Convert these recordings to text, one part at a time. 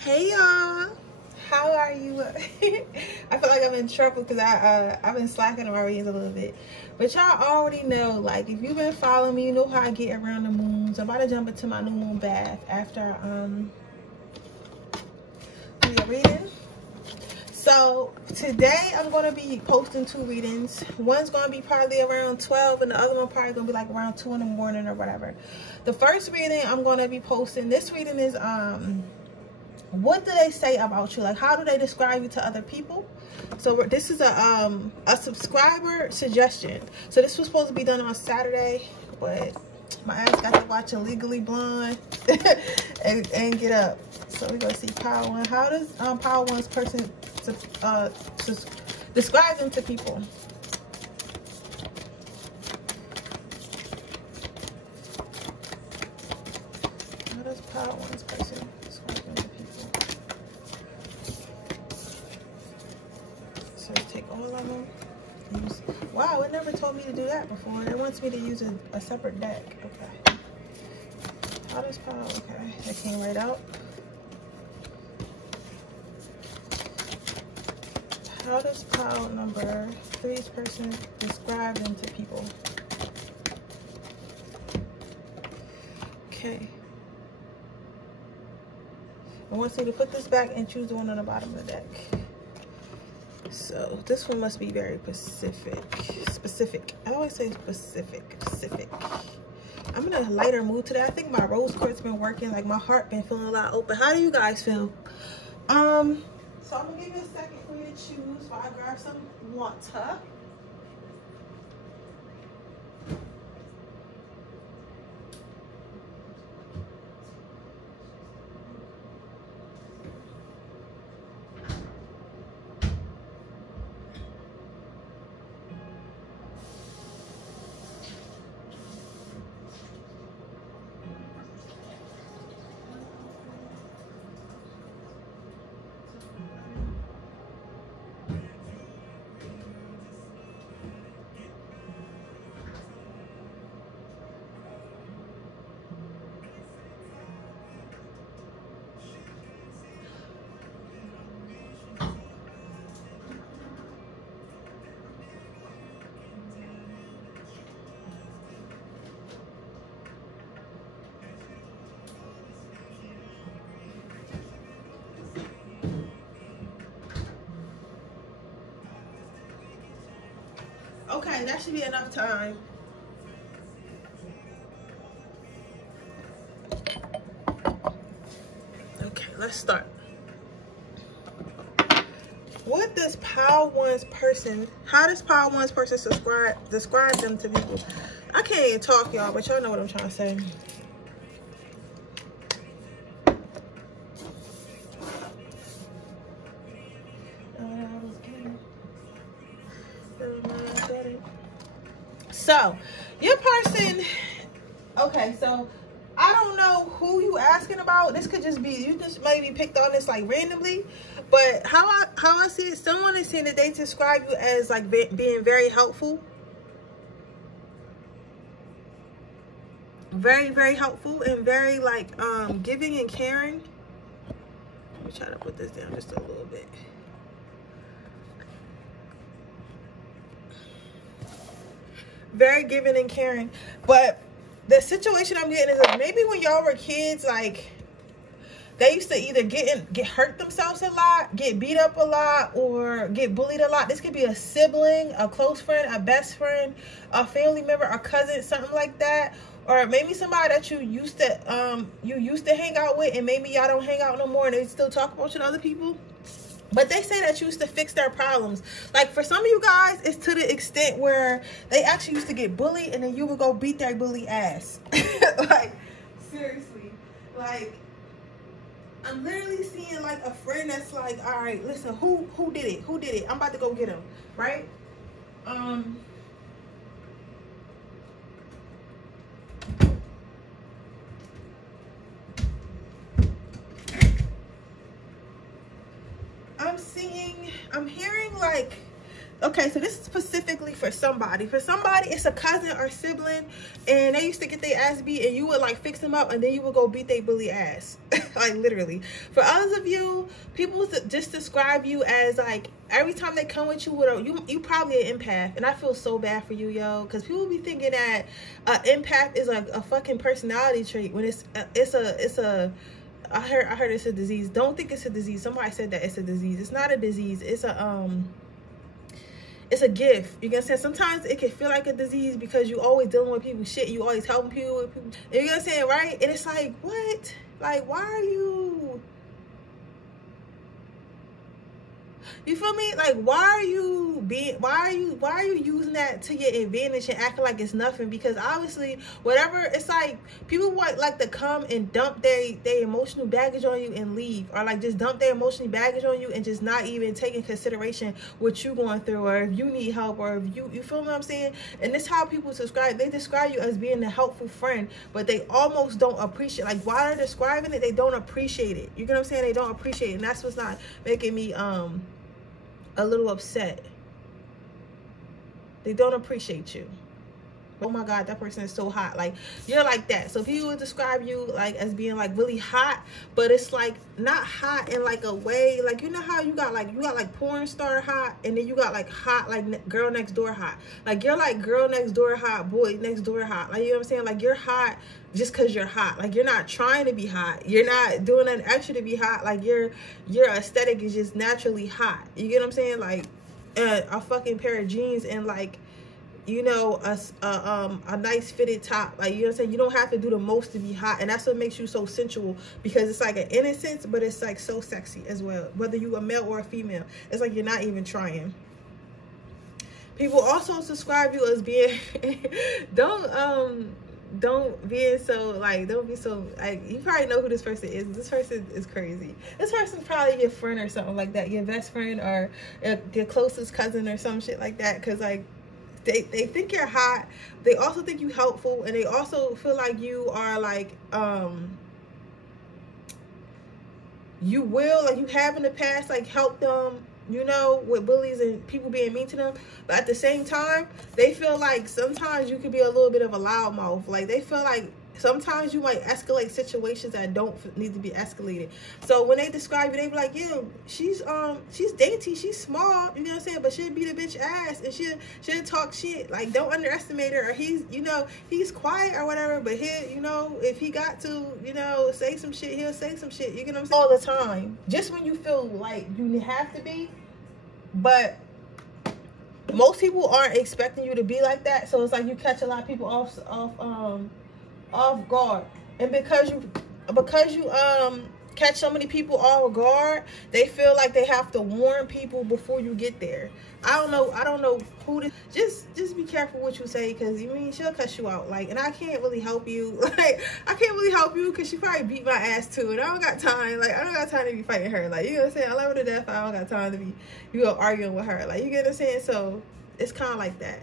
Hey y'all, how are you? I feel like I'm in trouble because I've been slacking on my readings a little bit, but y'all already know, like, if you've been following me, you know how I get around the moons. I'm about to jump into my new moon bath after do your reading. So today I'm going to be posting two readings. One's going to be probably around 12 and the other one probably going to be like around 2 in the morning or whatever. The first reading I'm going to be posting, this reading is what do they say about you? Like, how do they describe you to other people? So this is a subscriber suggestion. So this was supposed to be done on Saturday, but my ass got to watch Legally Blonde and get up. So we're gonna see Power One. How does Power One's person describe them to people? How does Power One's person describe them to people? So take all of them. Wow, it never told me to do that before. It wants me to use a separate deck. Okay. How does Power? Okay, that came right out. How does Power number 3's person describe them to people? Okay. I want you to put this back and choose the one on the bottom of the deck. So this one must be very specific. I always say specific. I'm in a lighter mood today. I think my rose quartz been working. Like, my heart been feeling a lot open. How do you guys feel? So I'm gonna give you a second for you to choose while I grab some water. Okay, that should be enough time. Okay, let's start. What does Power One's person, how does Power One's person describe them to people? I can't even talk, y'all, but y'all know what I'm trying to say. So, your person, okay, so I don't know who you asking about. This could just be, you just maybe picked on this like randomly, but how I see it, someone is saying that they describe you as like being very helpful. Very helpful and very like giving and caring. Let me try to put this down just a little bit. Very giving and caring, but the situation I'm getting is like maybe when y'all were kids, like they used to either get hurt themselves a lot, get beat up a lot, or get bullied a lot. This could be a sibling, a close friend, a best friend, a family member, a cousin, something like that, or maybe somebody that you used to hang out with, and maybe y'all don't hang out no more, and they still talk about you to other people. But they say that you used to fix their problems. Like, for some of you guys, it's to the extent where they actually used to get bullied, and then you would go beat their bully ass. Like, seriously. Like, I'm literally seeing, like, a friend that's like, all right, listen, who did it? Who did it? I'm about to go get him, right? I'm hearing like Okay, so this is specifically for somebody. For somebody, it's a cousin or sibling, and they used to get their ass beat, and you would like fix them up, and then you would go beat their bully ass. Like literally. For others of you, people just describe you as like every time they come with you with a, you probably an empath, and I feel so bad for you, yo, because people be thinking that empath is like a fucking personality trait when it's a. I heard it's a disease. Don't think it's a disease. Somebody said that it's a disease. It's not a disease. It's a gift. You know what I'm saying? Sometimes it can feel like a disease because you always dealing with people's shit. You always helping people with people. You know what I'm saying, right? And it's like, what? Like, why are you? You feel me? Like, why are you using that to your advantage and acting like it's nothing? Because obviously, whatever, it's like people want like to come and dump their emotional baggage on you and leave, or like just dump their emotional baggage on you and just not even take in consideration what you going through, or if you need help, or if you feel what I'm saying? And this is how people describe. They describe you as being a helpful friend, but they almost don't appreciate. Like, while they're describing it, they don't appreciate it. You get what I'm saying? They don't appreciate it, and that's what's not making me a little upset. They don't appreciate you. Oh my God, that person is so hot. Like, you're like that. So people would describe you like as being like really hot, but it's like not hot in like a way, like, you know how you got like porn star hot, and then you got like hot, like girl next door hot. Like, you're like girl next door hot, boy next door hot. Like, you know what I'm saying? Like, you're hot just because you're hot. Like, you're not trying to be hot. You're not doing an extra to be hot. Like, your aesthetic is just naturally hot. You get what I'm saying? Like, a fucking pair of jeans and like, you know, a nice fitted top. Like, you know what I'm saying? You don't have to do the most to be hot, and that's what makes you so sensual, because it's like an innocence, but it's like so sexy as well, whether you a male or a female. It's like you're not even trying. People also describe you as being don't be so like, don't be so like, you probably know who this person is. This person is crazy. This person's probably your friend or something like that, your best friend, or your closest cousin or some shit like that, because like they think you're hot. They also think you helpful, and they also feel like you are like you will, like, you have in the past like helped them, you know, with bullies and people being mean to them. But at the same time, they feel like sometimes you could be a little bit of a loudmouth. Like, they feel like sometimes you might escalate situations that don't need to be escalated. So when they describe you, they be like, yeah, she's dainty, she's small, you know what I'm saying, but she'll beat a bitch ass, and she'll talk shit. Like, don't underestimate her. Or he's, you know, he's quiet or whatever, but he, you know, if he got to, you know, say some shit, he'll say some shit. You get what I'm saying? All the time. Just when you feel like you have to be. But most people aren't expecting you to be like that, so it's like you catch a lot of people off guard. And because you catch so many people off guard, they feel like they have to warn people before you get there. I don't know who to, just be careful what you say, because you mean she'll cuss you out. Like, and I can't really help you. Like, I can't really help you because she probably beat my ass too, and I don't got time. Like, I don't got time to be fighting her. Like, you know what I'm saying? I love her to death. I don't got time to be, you know, arguing with her. Like, you get what I'm saying? So it's kind of like that.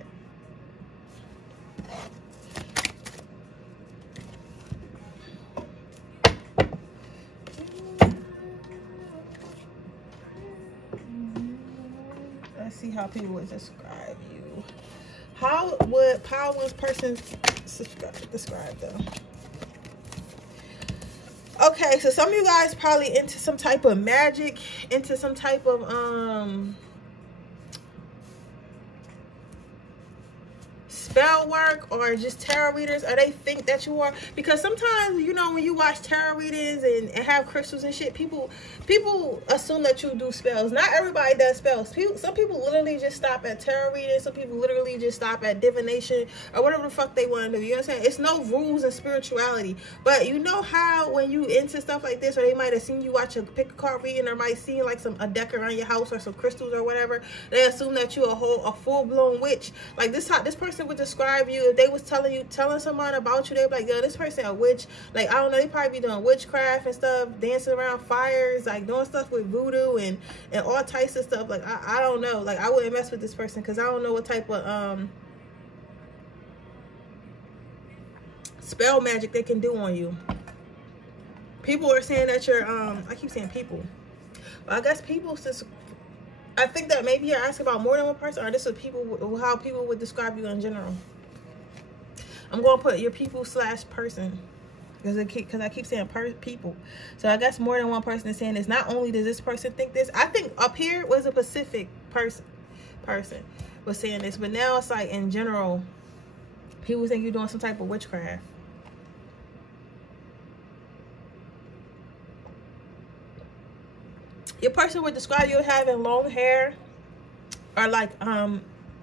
Let's see how people would describe you. How would this person describe them? Okay, so some of you guys probably into some type of magic, into some type of spell work, or just tarot readers, or they think that you are. Because sometimes, you know, when you watch tarot readings and have crystals and shit, people assume that you do spells. Not everybody does spells. Some people literally just stop at tarot reading. Some people literally just stop at divination or whatever the fuck they want to do. You know what I'm saying? It's no rules in spirituality. But you know how when you into stuff like this, or they might have seen you watch pick a card reading, or might see like a deck around your house or some crystals or whatever, they assume that you're a full-blown witch. Like, this person would describe you, if they was telling someone about you, they'd be like, yo, this person a witch. Like, I don't know, they probably be doing witchcraft and stuff, dancing around fires, like doing stuff with voodoo and all types of stuff. Like, I don't know. Like, I wouldn't mess with this person, because I don't know what type of spell magic they can do on you. People are saying that you're I keep saying people, but I guess people I think that maybe you're asking about more than one person, or this is people, how people would describe you in general. I'm going to put your people / person. Because I keep saying people. So I guess more than one person is saying this. Not only does this person think this. I think up here was a Pacific person was saying this. But now it's like in general, people think you're doing some type of witchcraft. Your person would describe you having long hair. Or like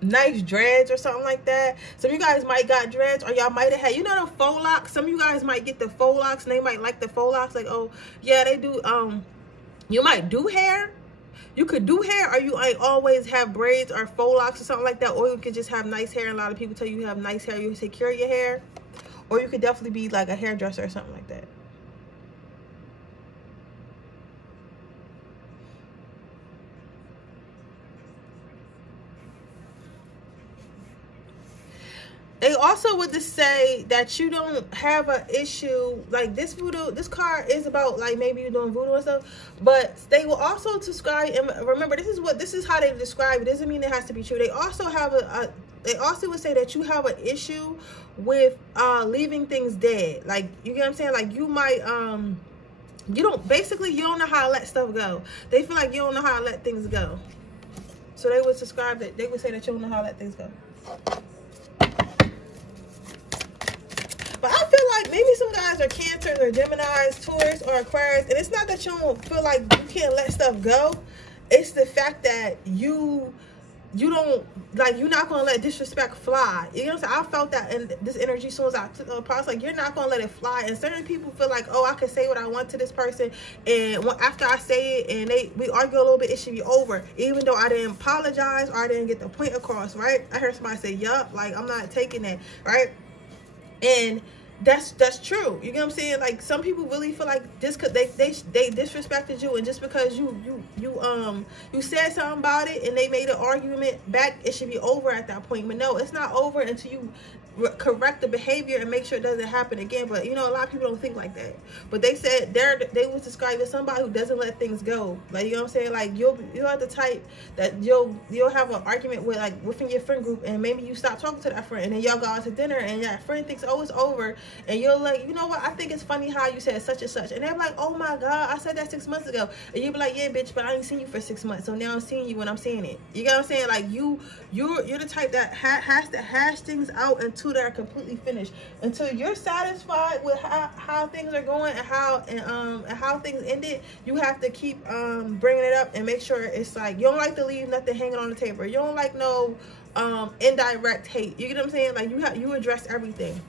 nice dreads or something like that. Some of you guys might got dreads, or y'all might have had, you know, the faux locks. Some of you guys might get the faux locks, and they might like the faux locks. Like, oh yeah, they do. You might do hair. You could do hair, or you might always have braids or faux locks or something like that. Or you could just have nice hair. And a lot of people tell you have nice hair. You take care of your hair. Or you could definitely be like a hairdresser or something like that. They also would just say that you don't have an issue, like this voodoo, this card is about like maybe you're doing voodoo and stuff, but they will also describe, and remember this is how they describe it. Doesn't mean it has to be true. They also have they also would say that you have an issue with leaving things dead. Like, you get what I'm saying? Like, you might you don't know how to let stuff go. They feel like you don't know how to let things go. So they would describe that, they would say that you don't know how to let things go. But I feel like maybe some guys are Cancers or Geminis, Taurus, or Aquarius. And it's not that you don't feel like you can't let stuff go. It's the fact that you don't, like, you're not going to let disrespect fly. You know what I'm saying? I felt that in this energy as soon as I took the process. Like, you're not going to let it fly. And certain people feel like, oh, I can say what I want to this person. And after I say it and we argue a little bit, it should be over. Even though I didn't apologize or I didn't get the point across, right? I heard somebody say, yup, like, I'm not taking that, right? And that's true. You know what I'm saying? Like, some people really feel like just because they disrespected you, and just because you said something about it and they made an argument back, it should be over at that point. But no, it's not over until you correct the behavior and make sure it doesn't happen again. But you know, a lot of people don't think like that. But they said they was described as somebody who doesn't let things go. Like, you know what I'm saying? Like, you're the type that you'll have an argument with, like, within your friend group, and maybe you stop talking to that friend, and then y'all go out to dinner, and that friend thinks, oh, it's over, and you're like, you know what, I think it's funny how you said such and such, and they're like, oh my god, I said that 6 months ago, and you'll be like, yeah, bitch, but I ain't seen you for 6 months, so now I'm seeing you when I'm seeing it. You know what I'm saying? Like, you're the type that has to hash things out until they're completely finished, until you're satisfied with how things are going and how things ended. You have to keep bringing it up and make sure it's like, you don't like to leave nothing hanging on the table. You don't like no indirect hate. You get what I'm saying? Like, you address everything.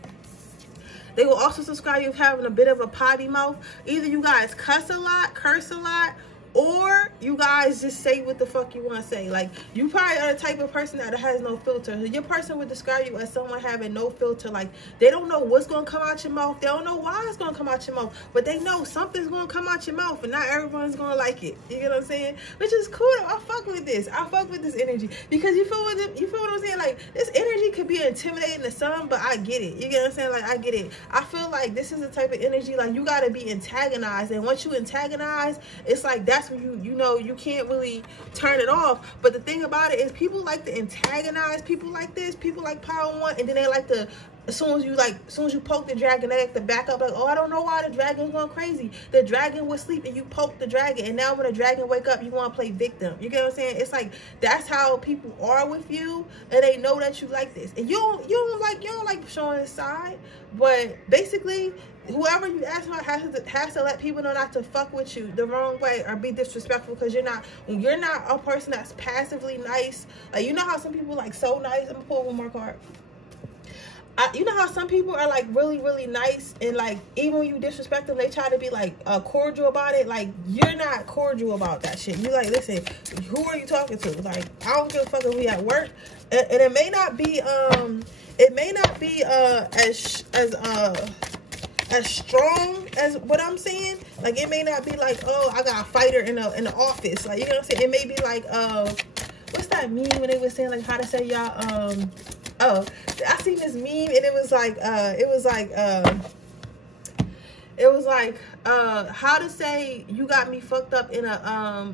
They will also describe you as having a bit of a potty mouth. Either you guys cuss a lot, curse a lot, or you guys just say what the fuck you want to say. Like, you probably are the type of person that has no filter. Your person would describe you as someone having no filter. Like, they don't know what's going to come out your mouth. They don't know why it's going to come out your mouth. But they know something's going to come out your mouth, and not everyone's going to like it. You get what I'm saying? Which is cool. I fuck with this. I fuck with this energy. Because you feel what I'm saying? Like, this energy could be intimidating to some, but I get it. You get what I'm saying? Like, I get it. I feel like this is the type of energy, like, you got to be antagonized. And once you antagonize, it's like, that's when you know you can't really turn it off. But the thing about it is, people like to antagonize people like this. People like Power One, and then they like to, as soon as you poke the dragon, they like to back up, like, oh, I don't know why the dragon's going crazy. The dragon was sleeping, you poke the dragon, and now when the dragon wake up, you want to play victim. You get what I'm saying? It's like, that's how people are with you, and they know that you like this. And you don't like showing his side, but basically, whoever you ask about has to let people know not to fuck with you the wrong way or be disrespectful, because you're not a person that's passively nice. Like, you know how some people like so nice. I'm gonna pull one more card. You know how some people are like really, really nice, and like even when you disrespect them, they try to be like cordial about it. Like, you're not cordial about that shit. You like, listen, who are you talking to? Like, I don't give a fuck if we at work, and it may not be as strong as what I'm saying. Like, it may not be like, oh, I got a fighter in the office. Like, you know what I'm saying? It may be like, what's that meme when they were saying like how to say y'all oh, I seen this meme, and it was like how to say you got me fucked up in a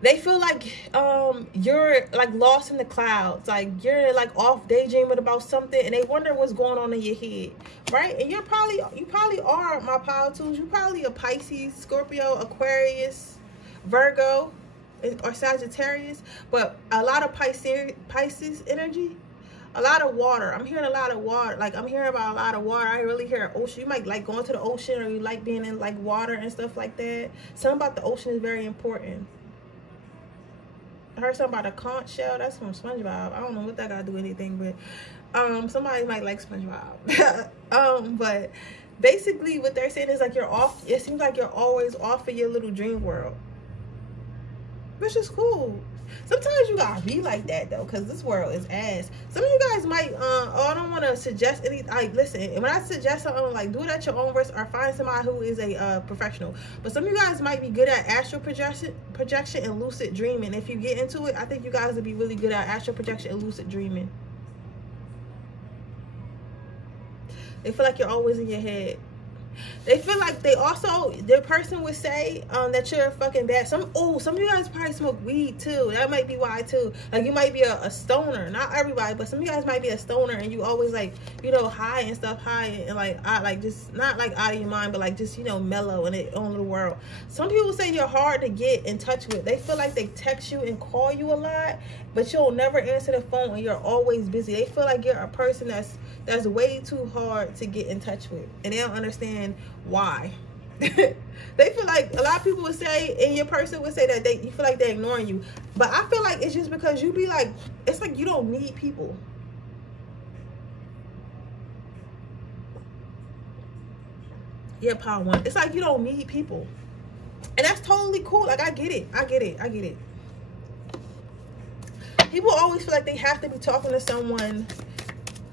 They feel like you're like lost in the clouds, like you're like off daydreaming about something, and they wonder what's going on in your head, right? And you probably are, my power tools. You probably a Pisces, Scorpio, Aquarius, Virgo, or Sagittarius, but a lot of Pisces energy. A lot of water. I'm hearing a lot of water. Like, I'm hearing about a lot of water. I really hear ocean. You might like going to the ocean, or you like being in like water and stuff like that. Something about the ocean is very important. I heard something about a conch shell. That's from SpongeBob. I don't know what that got to do with anything, but somebody might like SpongeBob. But basically what they're saying is like you're off. It seems like you're always off of your little dream world, which is cool. Sometimes you gotta be like that though, because this world is ass. Some of you guys might I don't want to suggest any, like, listen, when I suggest something, like, do it at your own risk or find somebody who is a professional. But some of you guys might be good at astral projection and lucid dreaming. If you get into it, I think you guys would be really good at astral projection and lucid dreaming. They feel like you're always in your head. They feel like they also, their person would say that you're fucking bad. Some of you guys probably smoke weed too. That might be why too. Like, you might be a stoner. Not everybody, but some of you guys might be a stoner, and you always like, you know, high and stuff, high and like just not like out of your mind, but like just, you know, mellow in its own little world. Some people say you're hard to get in touch with. They feel like they text you and call you a lot, but you'll never answer the phone, and you're always busy. They feel like you're a person that's way too hard to get in touch with, and they don't understand why. They feel like, a lot of people would say, and your person would say that you feel like they're ignoring you, but I feel like it's just because you be like, it's like you don't need people. Yeah, power one. It's like you don't need people, and that's totally cool. Like, I get it. People always feel like they have to be talking to someone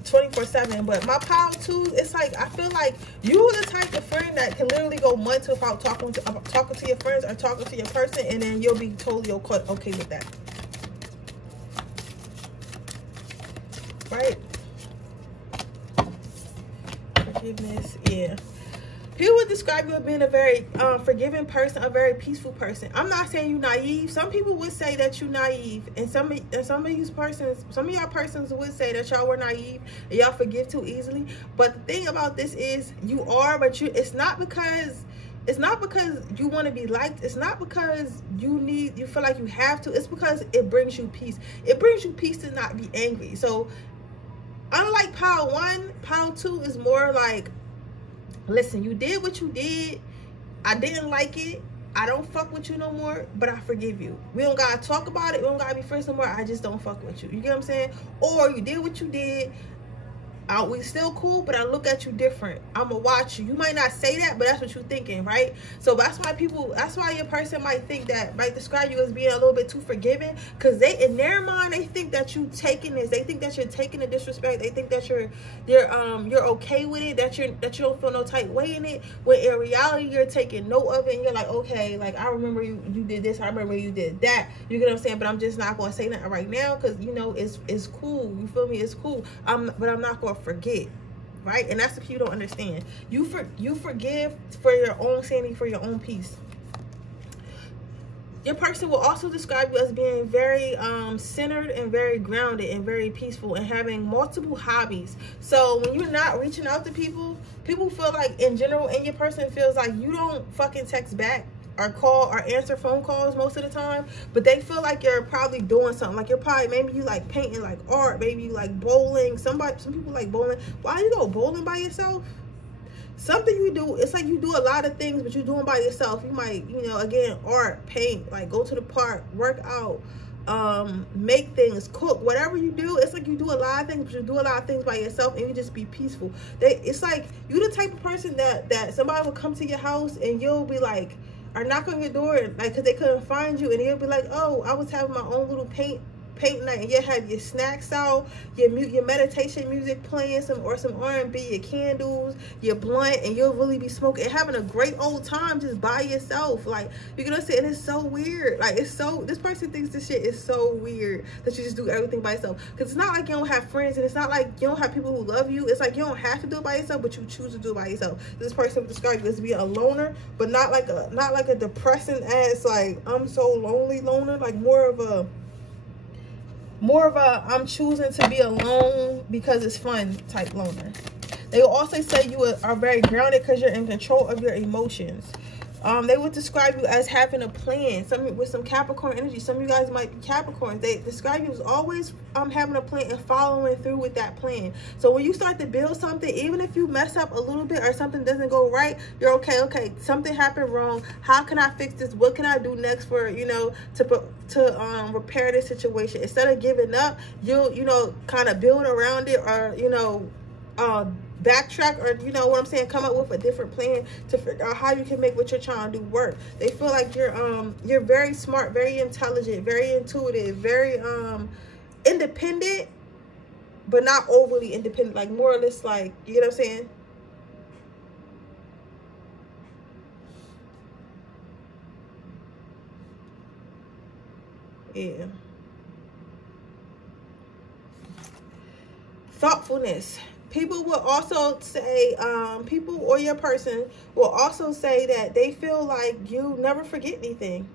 24/7, but my power too, it's like, I feel like you're the type of friend that can literally go months without talking to your friends or talking to your person, and then you'll be totally okay with that, right? Forgiveness, yeah. People would describe you as being a very forgiving person, a very peaceful person. I'm not saying you're naive. Some people would say that you're naive, and some of y'all persons would say that y'all were naive and y'all forgive too easily. But the thing about this is, you are, but it's not because you want to be liked. It's not because you feel like you have to. It's because it brings you peace. It brings you peace to not be angry. So unlike power one, power two is more like, listen, you did what you did. I didn't like it. I don't fuck with you no more, but I forgive you. We don't gotta talk about it. We don't gotta be friends no more. I just don't fuck with you. You get what I'm saying? Or you did what you did. We still cool, but I look at you different. I'ma watch you. You might not say that, but that's what you're thinking, right? So that's why your person might describe you as being a little bit too forgiving, because in their mind, they think that you taking this. They think that you're taking the disrespect. They think that you're okay with it, that you don't feel no tight way in it, when in reality you're taking note of it, and you're like, okay, like, I remember you did this, I remember you did that. You get what I'm saying? But I'm just not gonna say nothing right now, because, you know, it's cool. You feel me? It's cool. But I'm not gonna forget, right? And that's the people don't understand. You forgive for your own sanity, for your own peace. Your person will also describe you as being very centered and very grounded and very peaceful, and having multiple hobbies. So when you're not reaching out to people feel like, in general, and your person feels like you don't fucking text back or call or answer phone calls most of the time, but they feel like you're probably doing something. Like, you're probably, maybe you like painting, like art, maybe you like bowling. Some people like bowling. Why you go bowling by yourself? Something you do, it's like you do a lot of things, but you're doing by yourself. You might, you know, again, art, paint, like go to the park, work out, make things, cook, whatever you do. It's like you do a lot of things, but you do a lot of things by yourself, and you just be peaceful. It's like you the type of person that somebody will come to your house, and you'll be like, or knock on your door, like, because they couldn't find you, and you'll be like, oh, I was having my own little paint paint night, and you have your snacks out, your meditation music playing, some R&B, your candles, your blunt, and you'll really be smoking and having a great old time just by yourself. Like, you're gonna say, and it's so weird. Like, it's so, this person thinks this shit is so weird that you just do everything by yourself. Because it's not like you don't have friends, and it's not like you don't have people who love you. It's like you don't have to do it by yourself, but you choose to do it by yourself. This person would describe you as being a loner, but not like a depressing ass, like, I'm so lonely loner. Like, more of a I'm choosing to be alone because it's fun type loner. They will also say you are very grounded because you're in control of your emotions. They would describe you as having a plan. With some Capricorn energy. Some of you guys might be Capricorns. They describe you as always having a plan and following through with that plan. So when you start to build something, even if you mess up a little bit or something doesn't go right, you're okay, something happened wrong. How can I fix this? What can I do next for, you know, to repair this situation? Instead of giving up, you'll, you know, kind of build around it, or, you know, backtrack, or, you know what I'm saying, come up with a different plan to figure out how you can make what you're trying to do work. They feel like you're very smart, very intelligent, very intuitive, very independent, but not overly independent, like more or less, like, you know what I'm saying? Yeah. Thoughtfulness. People will also say, people or your person will also say that they feel like you never forget anything.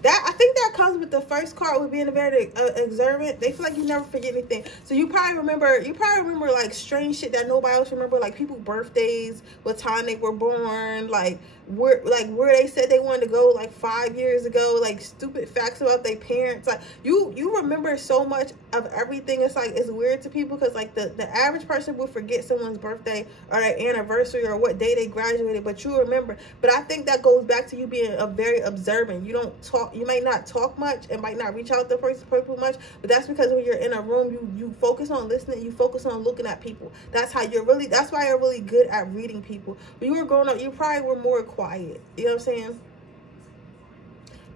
That, I think that comes with the first card with being a very observant. They feel like you never forget anything. So you probably remember like strange shit that nobody else remember, like people's birthdays, what time they were born, like where they said they wanted to go like 5 years ago, like stupid facts about their parents. Like you remember so much of everything. It's like, it's weird to people because like the average person will forget someone's birthday or their anniversary or what day they graduated, but you remember. But I think that goes back to you being a very observant. You don't talk, you might not talk much and might not reach out to people much, but that's because when you're in a room, you focus on listening, you focus on looking at people. That's why you're really good at reading people. When you were growing up, you probably were more quiet. You know what I'm saying?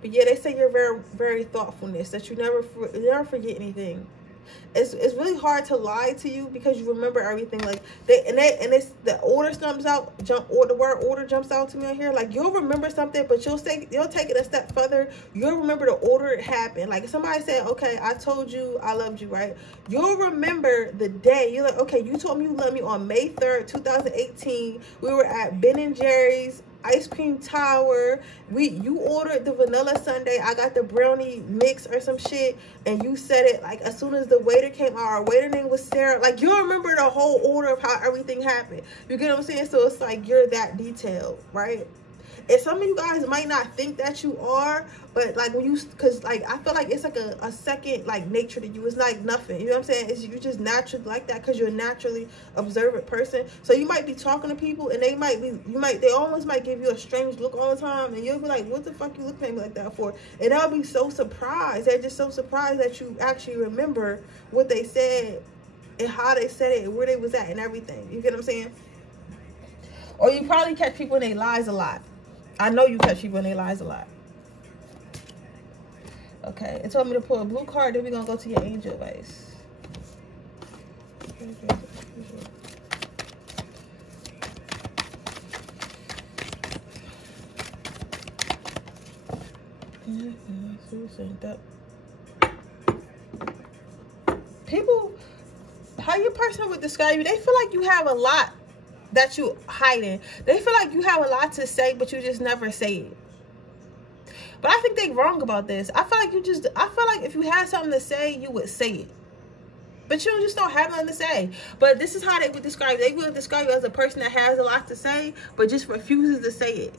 But yeah, they say you're very, very thoughtfulness, that you never forget anything. It's really hard to lie to you because you remember everything. Like it's the order the word order jumps out to me on here. Like, you'll remember something, but you'll take it a step further. You'll remember the order it happened. Like, if somebody said, okay, I told you I loved you, right? You'll remember the day. You're like, okay, you told me you loved me on May 3rd, 2018. We were at Ben & Jerry's ice cream tower. You ordered the vanilla sundae, I got the brownie mix or some shit, and you said it like as soon as the waiter came out. Our waiter name was Sarah. Like, you remember the whole order of how everything happened. You get what I'm saying? So it's like you're that detailed, right? And some of you guys might not think that you are, but like because like I feel like it's like a second like nature to you. It's like nothing, you know what I'm saying? It's you just naturally like that because you're a naturally observant person. So you might be talking to people and they almost might give you a strange look all the time, and you'll be like, what the fuck you looking at me like that for? And they'll be so surprised. They're just so surprised that you actually remember what they said and how they said it and where they was at and everything. You get what I'm saying? Or you probably catch people in their lies a lot. I know you catch people in their lies a lot. Okay, it told me to pull a blue card, then we're going to go to your angel advice. People, how your person would describe you, they feel like you have a lot that you hiding. They feel like you have a lot to say, but you just never say it. But I think they're wrong about this. I feel like if you had something to say, you would say it. But you just don't have nothing to say. But this is how they would describe you. They would describe you as a person that has a lot to say, but just refuses to say it.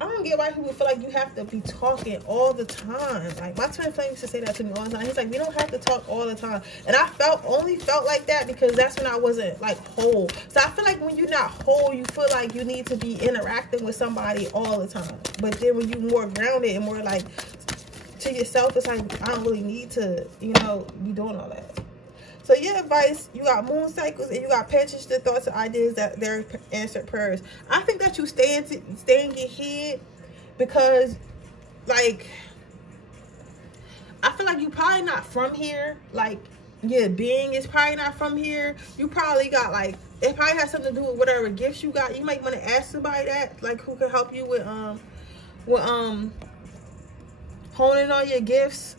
I don't get why people feel like you have to be talking all the time. Like, my twin flame used to say that to me all the time. He's like, we don't have to talk all the time. And I only felt like that because that's when I wasn't like whole. So I feel like when you're not whole, you feel like you need to be interacting with somebody all the time. But then when you're more grounded and more like to yourself, it's like, I don't really need to, you know, be doing all that. So your advice, you got moon cycles and you got pay attention to thoughts and ideas that they're answered prayers. I think that you stay in your head because like I feel like you probably not from here. Like your being is probably not from here. You probably got like, it probably has something to do with whatever gifts you got. You might want to ask somebody that, like, who can help you with honing on your gifts.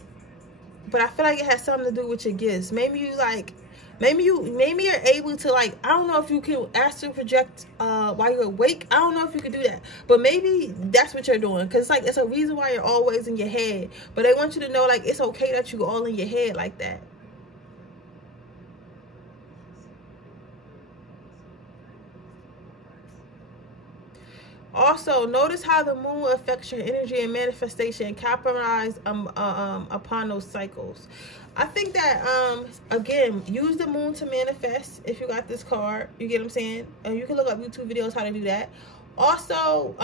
But I feel like it has something to do with your gifts. Maybe you like, maybe you're able to, like, I don't know if you can astral project while you're awake. I don't know if you can do that, but maybe that's what you're doing, because like it's a reason why you're always in your head. But they want you to know, like, it's okay that you're all in your head like that. Also, notice how the moon affects your energy and manifestation, and capitalize upon those cycles. I think that, again, use the moon to manifest if you got this card. You get what I'm saying? And you can look up YouTube videos how to do that. Also,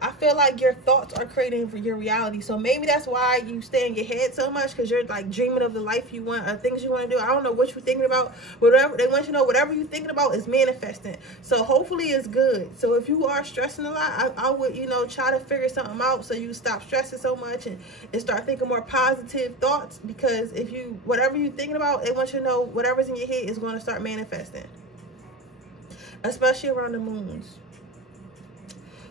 I feel like your thoughts are creating your reality. So maybe that's why you stay in your head so much, because you're like dreaming of the life you want, or things you want to do. I don't know what you're thinking about. Whatever they want you to know, whatever you're thinking about is manifesting. So hopefully it's good. So if you are stressing a lot, I would, you know, try to figure something out so you stop stressing so much and start thinking more positive thoughts. Because if you, whatever you're thinking about, they want you to know whatever's in your head is going to start manifesting, especially around the moons.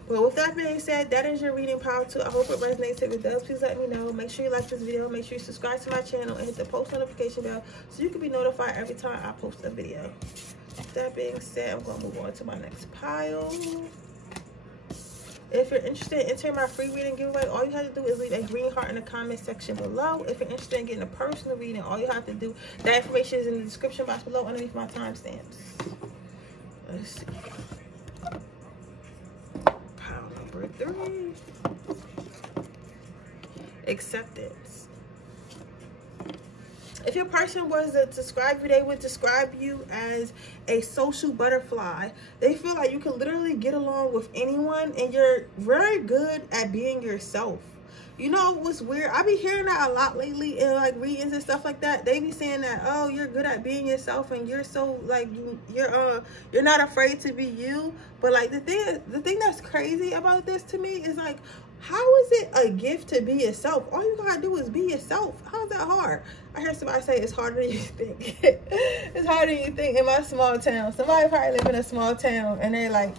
Well, with that being said, that is your reading power 2. I hope it resonates. If it does, please let me know. Make sure you like this video. Make sure you subscribe to my channel and hit the post notification bell so you can be notified every time I post a video. With that being said, I'm going to move on to my next pile. If you're interested in entering my free reading giveaway, all you have to do is leave a green heart in the comment section below. If you're interested in getting a personal reading, all you have to do, that information is in the description box below underneath my timestamps. Let's see. Number 3, acceptance. If your person was to describe you, they would describe you as a social butterfly. They feel like you can literally get along with anyone, and you're very good at being yourself. You know what's weird? I be hearing that a lot lately in like readings and stuff like that. They be saying that, oh, you're good at being yourself, and you're so like you're not afraid to be you. But like the thing that's crazy about this to me is like, how is it a gift to be yourself? All you gotta do is be yourself. How's that hard? I heard somebody say it's harder than you think. It's harder than you think. In my small town, somebody probably live in a small town and they're like,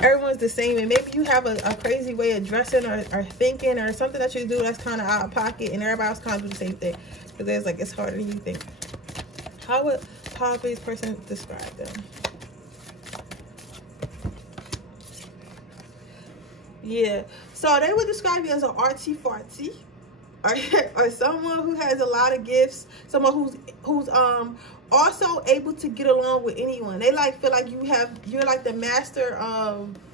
everyone's the same, and maybe you have a crazy way of dressing or thinking or something that you do that's kind of out of pocket, and everybody else kind of do the same thing, because there's like, it's harder than you think. How would Poppy's person describe them? Yeah, so they would describe you as an artsy fartsy, or someone who has a lot of gifts, someone who's also able to get along with anyone. They like feel like you're like the master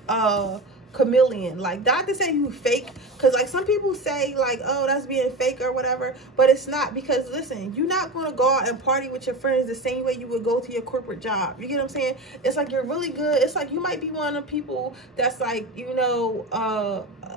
of chameleon. Like, not to say you fake, because like some people say like, oh, that's being fake or whatever, but it's not. Because listen, you're not going to go out and party with your friends the same way you would go to your corporate job. You get what I'm saying? It's like you're really good. It's like you might be one of the people that's like, you know,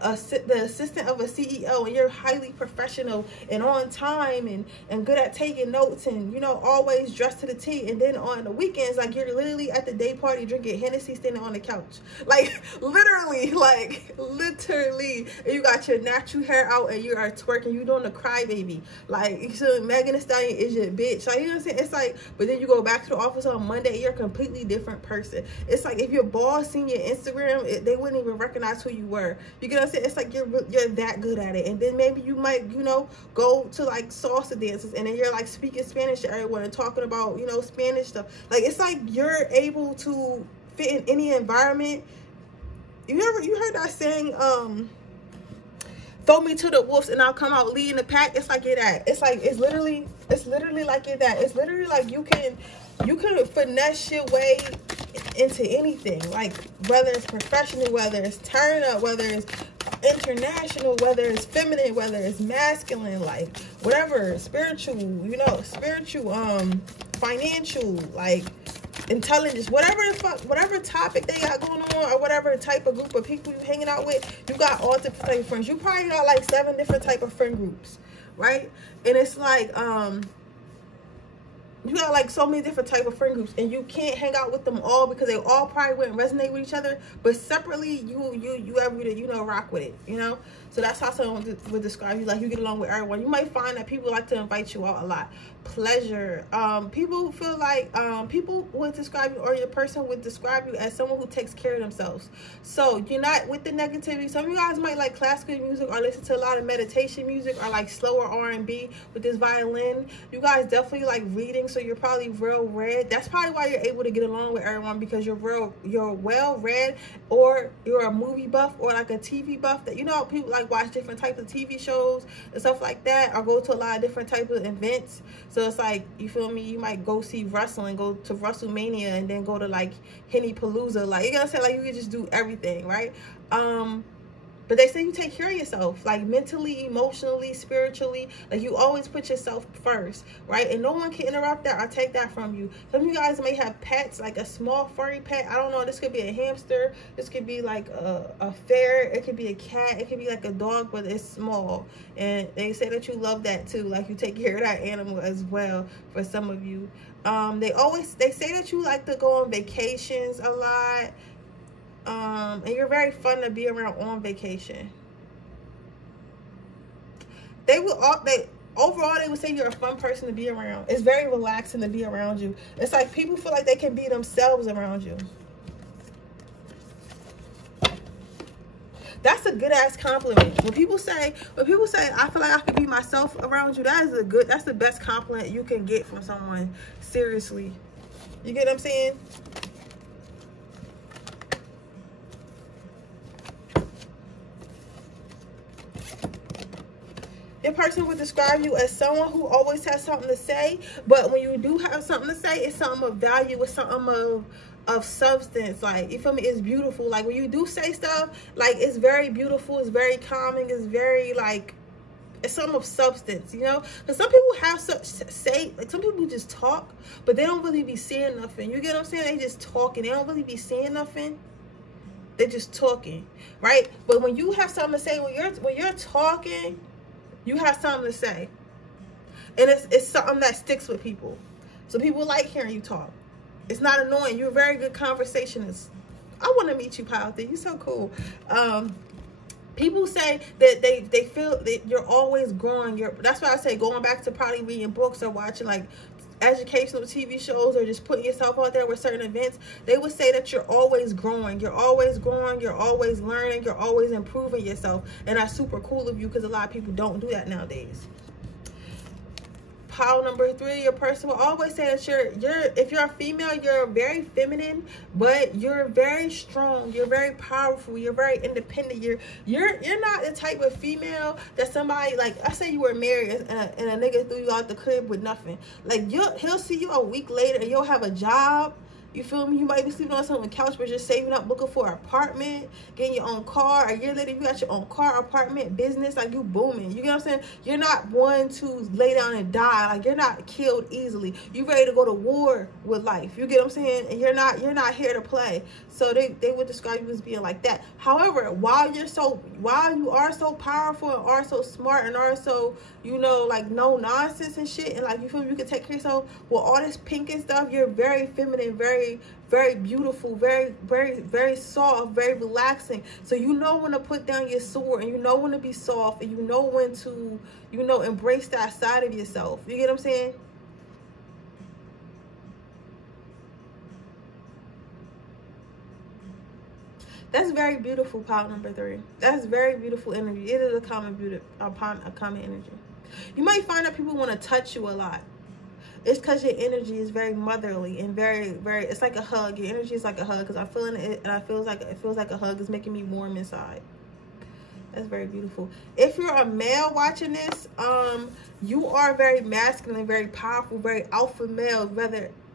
the assistant of a CEO, and you're highly professional and on time and good at taking notes, and you know, always dressed to the T. And then on the weekends, like, you're literally at the day party drinking Hennessy, standing on the couch, like literally, and you got your natural hair out and you are twerking, you doing the crybaby, like, so Megan Thee Stallion is your bitch, like, you know what I'm saying? It's like, but then you go back to the office on Monday, you're a completely different person. It's like if your boss seen your Instagram, they wouldn't even recognize who you were. You get what I'm saying? It's like you're that good at it. And then maybe you might, you know, go to like salsa dances, and then you're like speaking Spanish to everyone and talking about, you know, Spanish stuff. Like, it's like you're able to fit in any environment. You heard that saying, throw me to the wolves and I'll come out leading the pack? It's like you're that. It's like, it's literally like you're that. It's literally like you can finesse your way into anything, like whether it's professional, whether it's turn up, whether it's international, whether it's feminine, whether it's masculine, like whatever, spiritual, you know, financial, like intelligence, whatever topic they got going on, or whatever type of group of people you hanging out with, you got all different type of friends. You probably got like 7 different type of friend groups, right? And it's like you got like so many different type of friend groups, and you can't hang out with them all because they all probably wouldn't resonate with each other. But separately, you ever, you know, rock with it, you know. So that's how someone would describe you. Like, you get along with everyone. You might find that people like to invite you out a lot. Pleasure. People feel like people would describe you, or your person would describe you as someone who takes care of themselves. So you're not with the negativity. Some of you guys might like classical music or listen to a lot of meditation music, or like slower R&B with this violin. You guys definitely like reading, so you're probably real read. That's probably why you're able to get along with everyone, because you're well read, or you're a movie buff, or like a TV buff. That, you know, people like watch different types of TV shows and stuff like that, or go to a lot of different types of events. So it's like, you feel me, you might go see wrestling, go to WrestleMania, and then go to like Henny Palooza. Like, you know what I'm saying? Like, you can just do everything, right? But they say you take care of yourself, like mentally, emotionally, spiritually. Like, you always put yourself first, right? And no one can interrupt that or take that from you. Some of you guys may have pets, like a small furry pet. I don't know. This could be a hamster. This could be like a ferret. It could be a cat. It could be like a dog, but it's small. And they say that you love that too. Like, you take care of that animal as well for some of you. They say that you like to go on vacations a lot. And you're very fun to be around on vacation. Overall, they would say you're a fun person to be around. It's very relaxing to be around you. It's like people feel like they can be themselves around you. That's a good ass compliment. When people say, I feel like I can be myself around you, that's the best compliment you can get from someone. Seriously. You get what I'm saying? Your person would describe you as someone who always has something to say, but when you do have something to say, it's something of value, it's something of substance. Like, you feel me? It's beautiful. Like, when you do say stuff, like, it's very beautiful, it's very calming, it's very like, it's something of substance, you know? Because some people have some people just talk, but they don't really be saying nothing. You get what I'm saying? They just talking. They don't really be saying nothing. They're just talking, right? But when you have something to say, when you're talking, you have something to say. And it's something that sticks with people. So people like hearing you talk. It's not annoying. You're a very good conversationist. I want to meet you, Palette. You're so cool. People say that they feel that you're always growing. That's why I say going back to probably reading books or watching like educational TV shows, or just putting yourself out there with certain events. They would say that you're always growing. You're always growing. You're always learning. You're always improving yourself. And that's super cool of you, because a lot of people don't do that nowadays. Pile number 3, your person will always say that if you're a female, you're very feminine, but you're very strong, you're very powerful, you're very independent. You're not the type of female that somebody, like, I say you were married and a nigga threw you out the crib with nothing. Like, he'll see you a week later and you'll have a job. You feel me? You might be sleeping on someone's couch, but you're saving up, looking for an apartment, getting your own car. A year later, you got your own car, apartment, business. Like, you booming. You get what I'm saying? You're not one to lay down and die. Like, you're not killed easily. You ready to go to war with life. You get what I'm saying? And you're not here to play. So they would describe you as being like that. However, while you are so powerful and are so smart and are so, you know, like, no nonsense and shit, and like, you feel me, you can take care of yourself with all this pink and stuff, you're very feminine, very, very beautiful, very, very, very soft, very relaxing. So you know when to put down your sword, and you know when to be soft, and you know when to, you know, embrace that side of yourself. You get what I'm saying? That's very beautiful, pile number 3. That's very beautiful energy. It is a common energy. You might find that people want to touch you a lot. It's because your energy is very motherly and very, very, it's like a hug. Your energy is like a hug, because I'm feeling it, and it feels like a hug. It's making me warm inside. That's very beautiful. If you're a male watching this, you are very masculine, very powerful, very alpha male,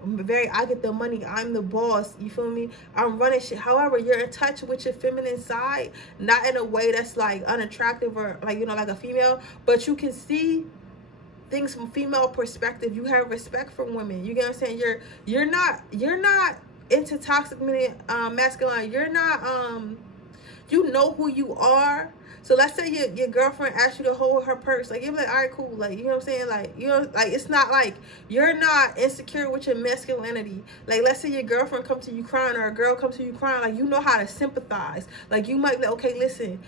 I get the money, I'm the boss, you feel me, I'm running shit. However, you're in touch with your feminine side, not in a way that's like unattractive or like, you know, like a female, but you can see things from female perspective. You have respect for women. You get what I'm saying? You're not into toxic masculine. You're not you know who you are, So let's say your girlfriend asks you to hold her purse. Like, you're like, all right, cool. Like, you know what I'm saying? Like, you know, like, it's not like you're not insecure with your masculinity. Like, let's say your girlfriend comes to you crying, or a girl comes to you crying. Like, you know how to sympathize. Like, you might be like, okay, listen.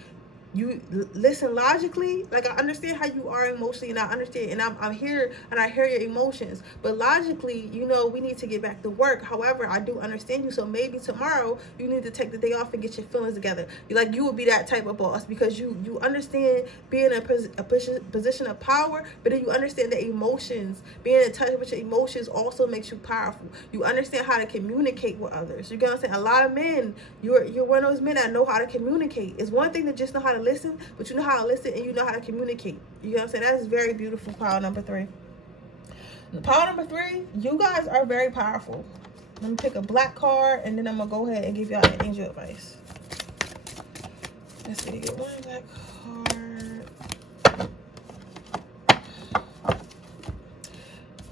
You listen logically, like, I understand how you are emotionally, and I understand, and I'm here, and I hear your emotions, but logically, you know, we need to get back to work. However, I do understand you, so maybe tomorrow you need to take the day off and get your feelings together. Like, you would be that type of boss, because you understand being in a position of power, but then you understand that emotions, being in touch with your emotions, also makes you powerful. You understand how to communicate with others. You get what I'm saying? A lot of men, you're one of those men that know how to communicate. It's one thing to just know how to listen, but you know how to listen, and you know how to communicate. You know what I'm saying? That's very beautiful. Power number 3. Power number 3, you guys are very powerful. Let me pick a black card, and then I'm gonna go ahead and give y'all an angel advice. Let's see, get one black card.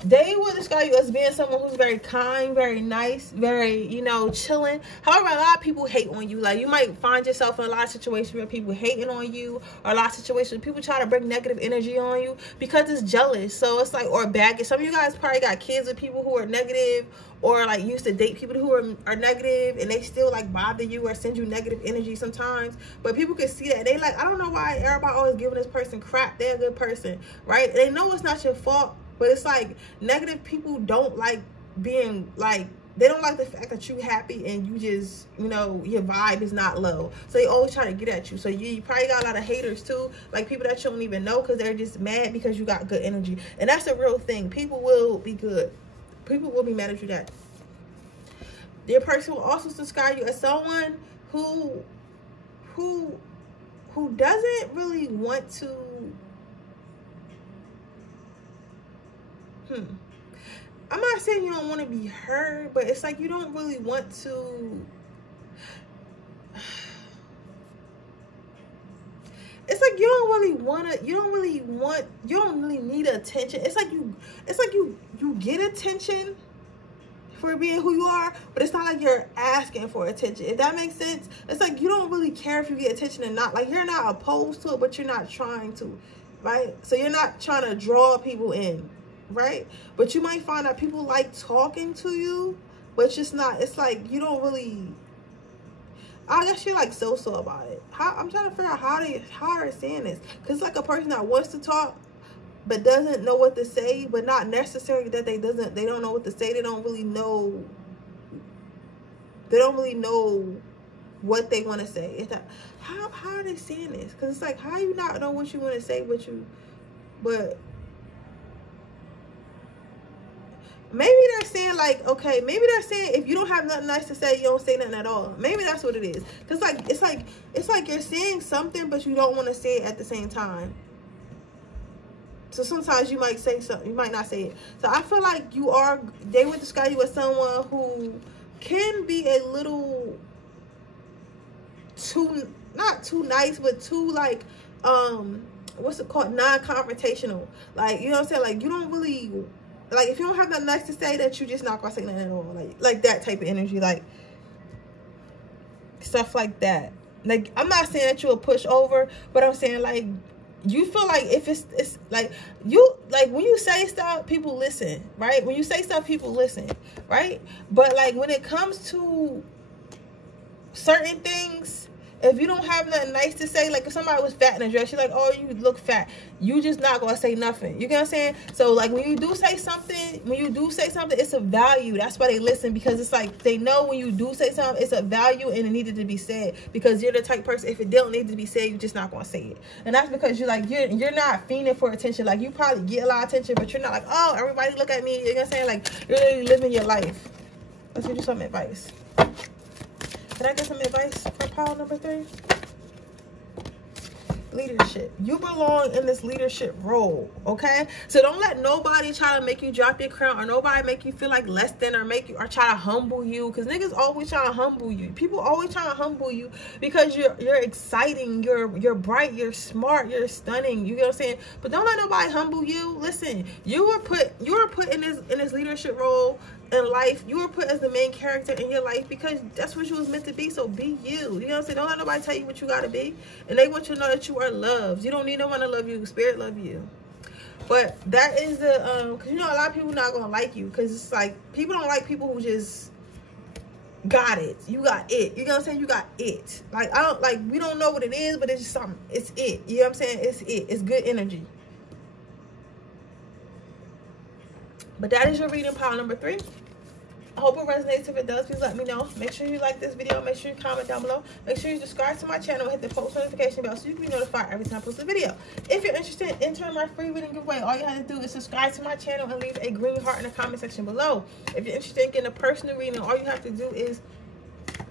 They will describe you as being someone who's very kind, very nice, very, you know, chilling. However, a lot of people hate on you. Like, you might find yourself in a lot of situations where people hating on you, or a lot of situations where people try to bring negative energy on you because it's jealous. So it's like, or baggage. Some of you guys probably got kids with people who are negative, or like used to date people who are negative, and they still like bother you or send you negative energy sometimes. But people can see that. They like, I don't know why everybody always giving this person crap. They're a good person, right? They know it's not your fault. But it's like, negative people don't like being like, they don't like the fact that you happy and you just, you know, your vibe is not low. So they always try to get at you. So you probably got a lot of haters too, like people that you don't even know, because they're just mad because you got good energy. And that's a real thing. People will be good. People will be mad at you that. Your person will also describe you as someone who doesn't really want to I'm not saying you don't want to be heard, but it's like you don't really want to. It's like you don't really need attention. It's like you get attention for being who you are, but it's not like you're asking for attention, if that makes sense. It's like you don't really care if you get attention or not. Like, you're not opposed to it, but you're not trying to, right? So you're not trying to draw people in, right? But you might find that people like talking to you, but it's just not, it's like you don't really, I guess you're like so about it. I'm trying to figure out how they're saying this, because it's like a person that wants to talk but doesn't know what to say, but not necessarily that they don't know what to say. They don't really know what they want to say. It's like, how are they saying this? Because it's like, how you not know what you want to say, but maybe they're saying like, okay, maybe they're saying if you don't have nothing nice to say, you don't say nothing at all. Maybe that's what it is. Because like it's like you're saying something, but you don't want to say it at the same time. So sometimes you might say something, you might not say it. So I feel like they would describe you as someone who can be a little not too nice, but too like, what's it called? Non-confrontational. Like, you know what I'm saying? Like, you don't really, like, if you don't have nothing nice to say, that you just not gonna say nothing at all. Like that type of energy, like stuff like that. Like, I'm not saying that you'll push over, but I'm saying like, you feel like if it's like you, like when you say stuff, people listen, right? When you say stuff, people listen, right? But like when it comes to certain things, if you don't have nothing nice to say, like if somebody was fat in a dress, you're like, oh, you look fat, you just not gonna say nothing. You get what I'm saying? So like when you do say something, it's a value. That's why they listen, because it's like they know when you do say something, it's a value and it needed to be said, because you're the type person, if it don't need to be said, you're just not gonna say it. And that's because you're like, you're not fiending for attention. Like, you probably get a lot of attention, but you're not like, oh, everybody look at me. You know what I'm saying? Like, you're really living your life. Let's give you some advice. Can I get some advice for pile number 3? Leadership. You belong in this leadership role, okay? So don't let nobody try to make you drop your crown, or nobody make you feel like less than, or try to humble you, because niggas always trying to humble you. People always trying to humble you because you're exciting, you're bright, you're smart, you're stunning. You know what I'm saying? But don't let nobody humble you. Listen, you were put in this leadership role, in life. You were put as the main character in your life because that's what you was meant to be. So be you. You know what I'm saying? Don't let nobody tell you what you gotta be. And they want you to know that you are loved. You don't need no one to love you. Spirit love you. But that is the because you know a lot of people not gonna like you because it's like people don't like people who just got it. You got it. You know what I'm saying? You got it. Like I don't like we don't know what it is, but it's just something. It's it. You know what I'm saying? It's it. It's good energy. But that is your reading pile number 3. I hope it resonates. If it does, please let me know. Make sure you like this video. Make sure you comment down below. Make sure you subscribe to my channel and hit the post notification bell so you can be notified every time I post a video. If you're interested in entering my free reading giveaway, all you have to do is subscribe to my channel and leave a green heart in the comment section below. If you're interested in getting a personal reading, all you have to do is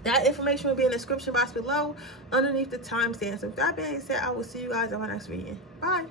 that information will be in the description box below underneath the timestamps. With that being said, I will see you guys on my next reading. Bye.